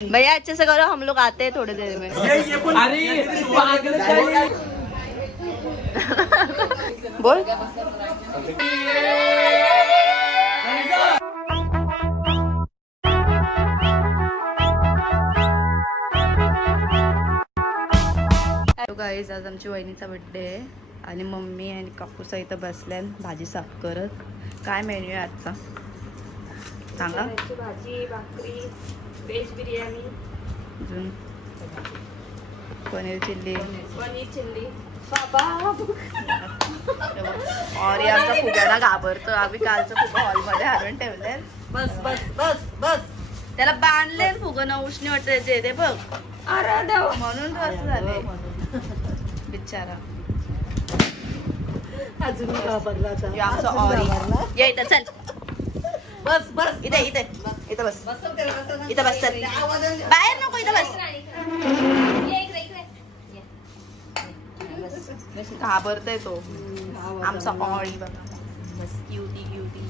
भैया अच्छे से करो, हम लोग आते हैं थोड़ी देर में। अरे बोल। हॅलो गाईज, आज आमची वहिनीचा बर्थडे आहे आणि मम्मी आणि काकूसा इथं बसल्यान भाजी साफ करत। काय मेन्यू आहे आजचा सांगा। भाजी, भाकरी, वेज बिर्याणी, अजून पनीर चिल्ली, और आमचा फुग्याला घाबरतो। आम्ही कालचं फुगा हॉलमध्ये आणून ठेवले। बस बस बस बस, त्याला बांधले फुगं, उष्णी वाटायचे ते बघ। अरे देवा, म्हणून असं झाले बिचारा। अजून घाबरला आमचा ऑरी ये इथं, चल बस बस, इथे इथे इथं बस, इथं बस, चल बाहेर नको, इथं बस। घाबरतोय तो आमचा ऑरी बघा। बस क्यूटी क्यूटी।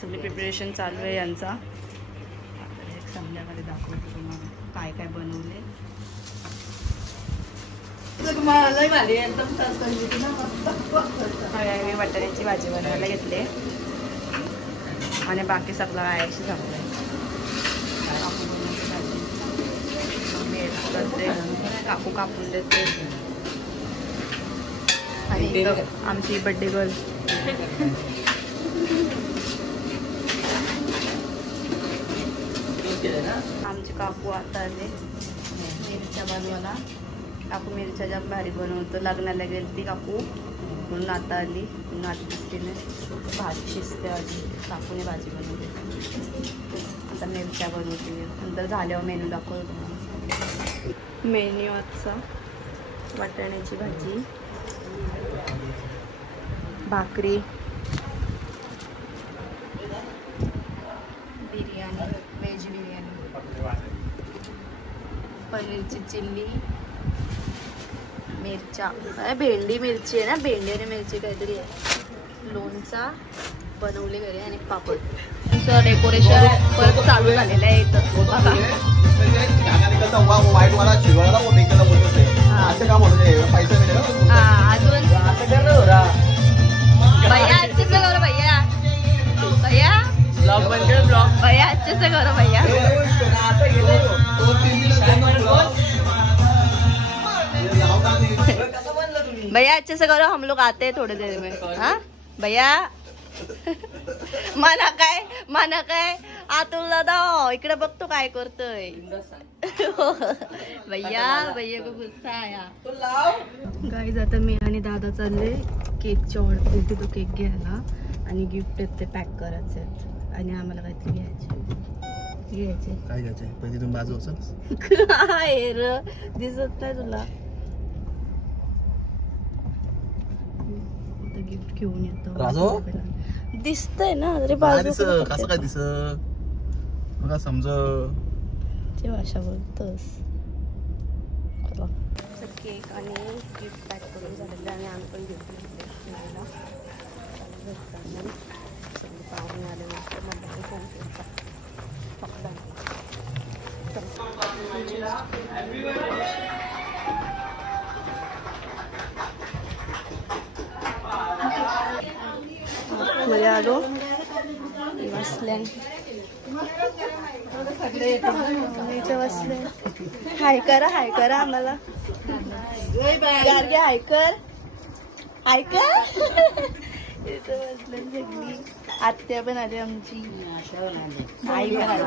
सगळी प्रिपरेशन चालू आहे यांचा। संध्याकाळी दाखवतो तुम्हाला काय काय बनवले। मी बटाट्याची भाजी बनवायला घेतले आणि बाकी सगळं आयाशी झालंय। काकू कापून देते आणि आमची बर्थडे गर्ल आमचे काकू आता आले मिरच्या बनवायला। काकू मिरच्या जाम भारी बनवतो। लग्नाला गेली ती काकू म्हणून आता आली, नात दिसतीने भाजी शिजते। आधी काकूने भाजी बनवली, आता मिरच्या बनवते। नंतर झाल्यावर मेनू दाखवतो तुम्हाला। मेन्यू आजचा वाटाण्याची भाजी, भाकरी, बिर्याणी, वेज बिर्याणी, पनीरची चिल्ली, मिरच्या, भेंडी मिरची आहे ना, भेंडी आणि मिरची काहीतरी आहे, लोणचा बनवले घरी आणि पापड। तुमचं डेकोरेशन परत चालू झालेलं आहे इथं बघा। भैया अच्छे से करो भैया, भैया ब्लॉग बन गया, ब्लॉग भैया अच्छे से करो भैया। भैया अच्छे से करो, हम लोग आते हैं थोड़ी देर में। हाँ भैया मना काय आतुल दादा इकडे बघतो काय करतोय। भैया भैया को गुस्सा आया। गाईज आता मी आणि दादा चालले केकची ऑर्डर दिली, तो केक घ्यायला आणि गिफ्ट ते पॅक करायचे आणि आम्हाला काहीतरी घ्यायचे। काय घ्यायचे पहिले तुम्ही बाजू असेल काय र दिसत नाही तुला। गिफ्ट घेऊन येतो, दिसतंय ना तरी बाजू कसं काय दिस बघा समज ते भाषा बोलतोस। केक आणि गिफ्ट पॅक करून झालेलं आणि आम्ही पण गिफ्ट घेतलं सगळे पाहुणे आल्यानंतर मग फोन केला फक्त। मध्ये आलो बसल्या इथे बसले। हाय करा आम्हाला गार्गे, हाय कर इथे बसले सगळी। आत्या पण आली आमची, आई पण आली।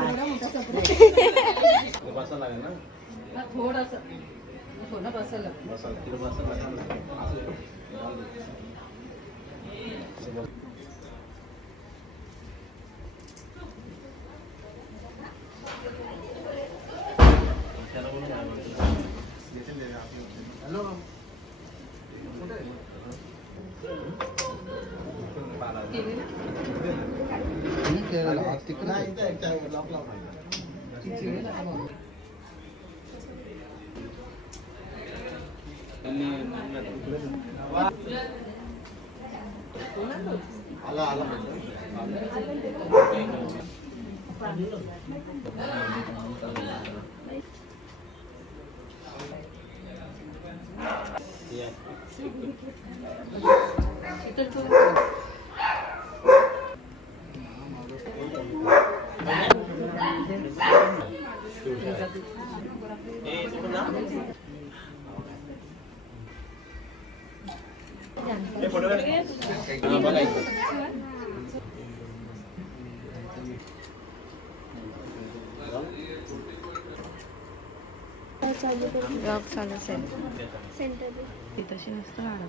तशी नसतं राहणार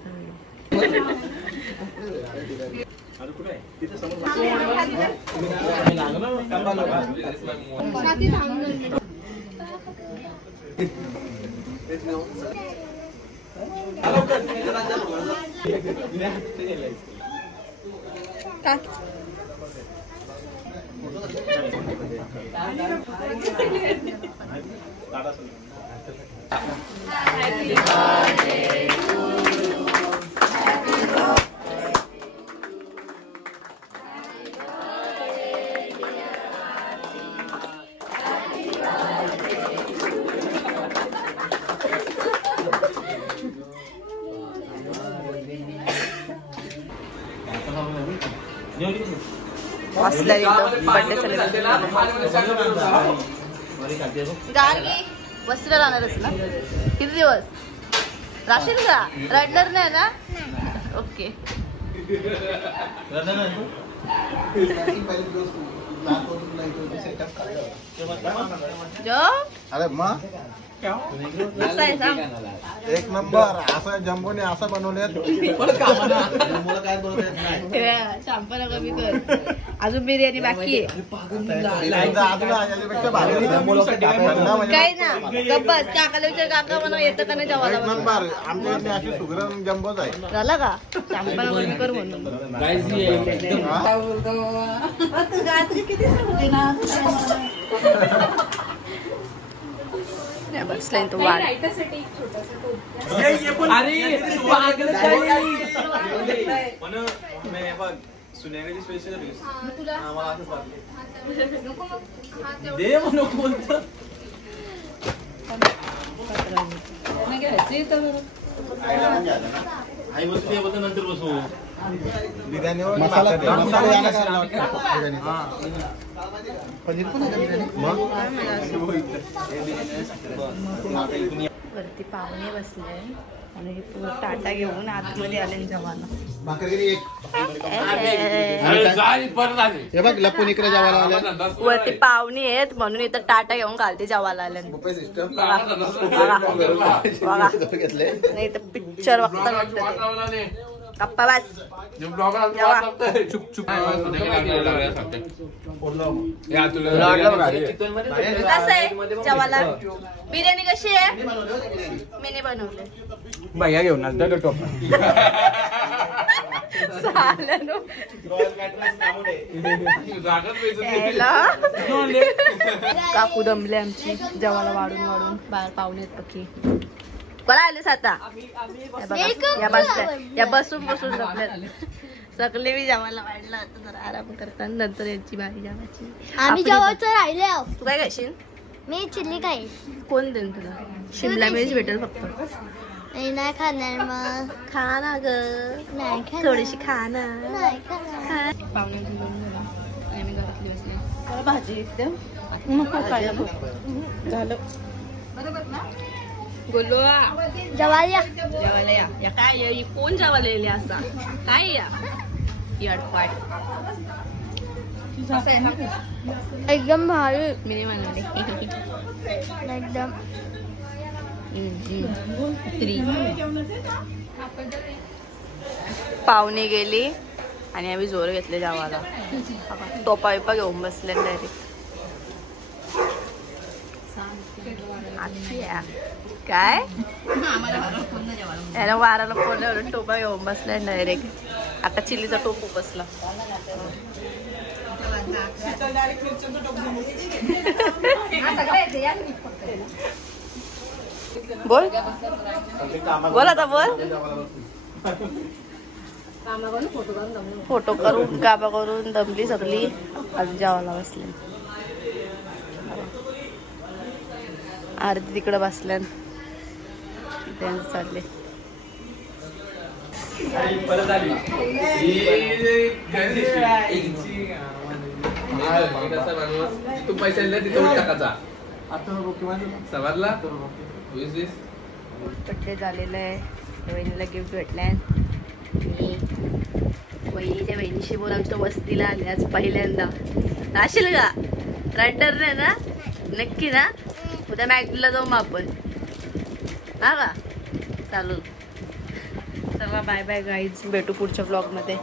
बर्थडे सेलिब्रेशन गार्गी वस्त्र राहणारच ना किती दिवस राशील का रडणार नाही ना ओके जो अरे मग एक नंबर असं जम्बोने असं बनवले शांपना कमी कर अजून बिर्याणी बाकी आहे काय ना गप्पच काकाला विचार काका मला येतं का नाही जेवायला नंबर आमच्या इथे अशी सुगरण जम्बोच आहे झालं का शांपना कमी कर म्हणून बसलाय तो वाढ सुनेगाची स्पेशल नंतर बसू बिर्याणीवर मसाला पनीर पण वरती पाहुणे बसले आणि टाटा घेऊन आतमध्ये आले जवाना लपून इकडे जेवायला आले वरती पाहुणे आहेत म्हणून इथं टाटा घेऊन घालते जेवायला आले नाही तर पिक्चर बघता गप्पा बस कसं आहे जेवायला बिर्याणी कशी आहे मी नाही बनवले भैया घेऊन काकू दमले आमची जेवायला वाढून वाढून बाहेर पाहुणे आहेत पक्की बला आलेस आता या बसल्या या बसून बसून सगळे मी जेवायला वाढलं आता जरा आराम करतात नंतर यांची बारी जेवायची आम्ही जेवायचं राहिले तू काय खाशील मी चिल्ली खाईल कोण देईन तुला शिमला मिरच भेटेल फक्त नाही खाणार मग खा ना ग नाही खाणार थोडीशी खा ना नाही खाणार पाहुणे आणि आम्ही घरातली बसले मला भाजी एकदम झालं बोलो जेवायला जेवायला या काय या कोण जेवायला असा काय या यडपाट एकदम भारी मी नाही म्हणले एकदम पाहुणे गेली आणि आम्ही जोर घेतले जेवायला टोपा बिपा घेऊन बसले डायरेक्ट काय याला वाराला फोडल्यावर टोपा घेऊन बसलाय डायरेक्ट आता चिल्लीचा टोप बसला बोल बोल आता बोल फोटो करून काबा करून दमली सगळी आज जेवायला बसले आरती तिकडं बसल्यान त्यांचं चालले. तू पैसा तिथं टाकायचा सवारला बड्डे झालेलं आहे. वहिनीला गिफ्ट भेटलंय. मी वहिनीशी बोल आमच्या वस्तीला आले आज पहिल्यांदा. राशील का रायटर नाही ना? नक्की ना? उद्या मॅगडीला जाऊ मग आपण. हा का? चालू. चला बाय बाय गाईज, भेटू पुढच्या ब्लॉगमध्ये.